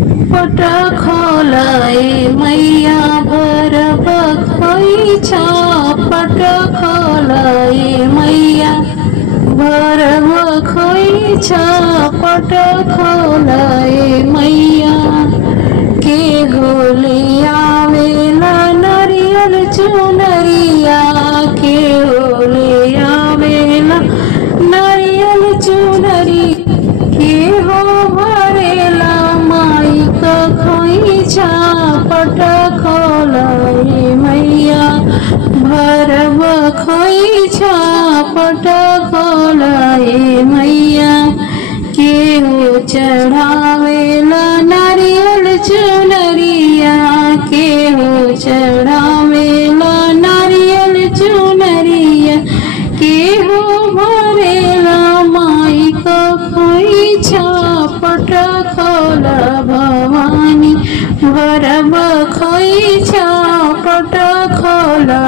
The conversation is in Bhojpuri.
पट खोलाए मैया भरब खोइछा पट खोलाए मैया भरब खोइछा पट खोलाए मैया के होले आवेला नरियल चुनरिया के होले आवेला नरियल चुनरी के हो भरेला माई का खोइछा पट खोलाए मैया भरब खोइछा पट खोलाए मैया के हो चढ़ावेला नारियल चुनरिया के हो चढ़ावेला नारियल चुनरिया के हो भरेला माई का खोइछा पट खोला भवानी भरब खोइछा पट खोला